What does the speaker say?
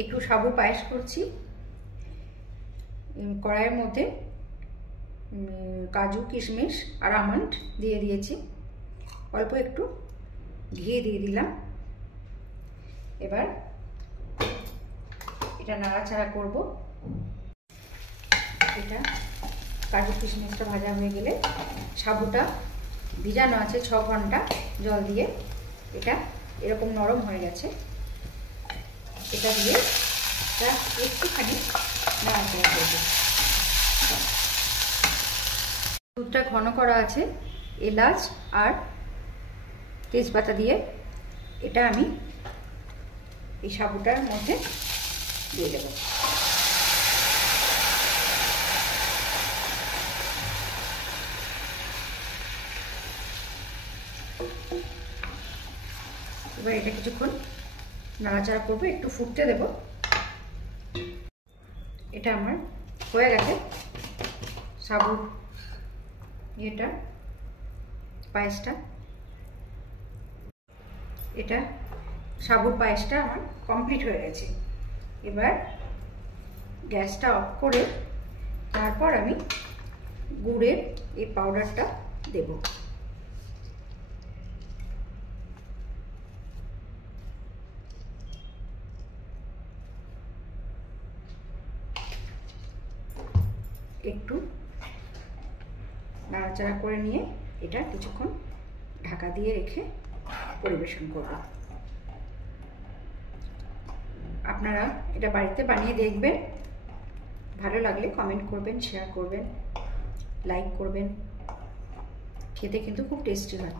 একটু সাবু পায়েস করছি। কড়াইয়ের মধ্যে কাজু কিশমিশ আর আমন্ড দিয়ে দিয়েছি, অল্প একটু ঘি দিয়ে দিলাম। এবার এটা নাড়াচাড়া করব। এটা কাজু কিশমিশটা ভাজা হয়ে গেলে সাবুটা ভিজানো আছে 6 ঘন্টা জল দিয়ে, এটা এরকম নরম হয়ে গেছে। এটা দিয়ে একটুখানি নাড়াচাড়া করব। দুধটা ঘন করা আছে, এলাচ আর তেজপাতা দিয়ে এটা আমি এই সাবুটার মধ্যে দিয়ে দেব। এবার এটা কিছুক্ষণ নাড়াচাড়া করবো, একটু ফুটতে দেব। এটা আমার হয়ে গেছে সাবুর এটা পায়েসটা। এটা সাবুর পায়েসটা আমার কমপ্লিট হয়ে গেছে। এবার গ্যাসটা অফ করে তারপর আমি গুড়ের এই পাউডারটা দেব। একটু নাড়াচাড়া করে নিয়ে এটা কিছুক্ষণ ঢাকা দিয়ে রেখে পরিবেশন করব। আপনারা এটা বাড়িতে বানিয়ে দেখবেন, ভালো লাগলে কমেন্ট করবেন, শেয়ার করবেন, লাইক করবেন। খেতে কিন্তু খুব টেস্টি হয়।